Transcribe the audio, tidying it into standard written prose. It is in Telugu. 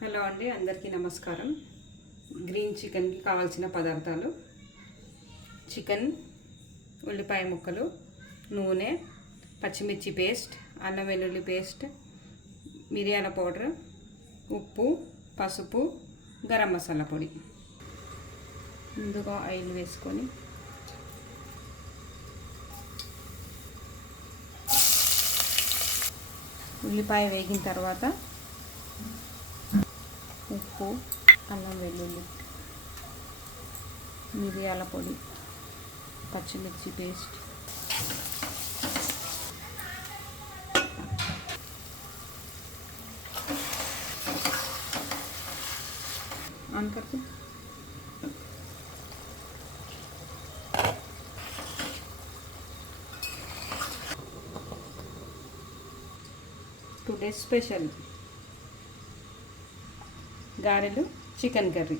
హలో అండి, అందరికీ నమస్కారం. గ్రీన్ చికెన్కి కావాల్సిన పదార్థాలు: చికెన్, ఉల్లిపాయ ముక్కలు, నూనె, పచ్చిమిర్చి పేస్ట్, అల్లం వెల్లుల్లి పేస్ట్, మిరియాల పౌడర్, ఉప్పు, పసుపు, గరం మసాలా పొడి. ముందుగా ఆయిల్ వేసుకొని ఉల్లిపాయ వేగిన తర్వాత ఉప్పు, అల్లం వెల్లుల్లి, మిరియాల పొడి, పచ్చిమిర్చి పేస్ట్, ఆన్ करके టుడే స్పెషల్ గారెలు, చికెన్ కర్రీ.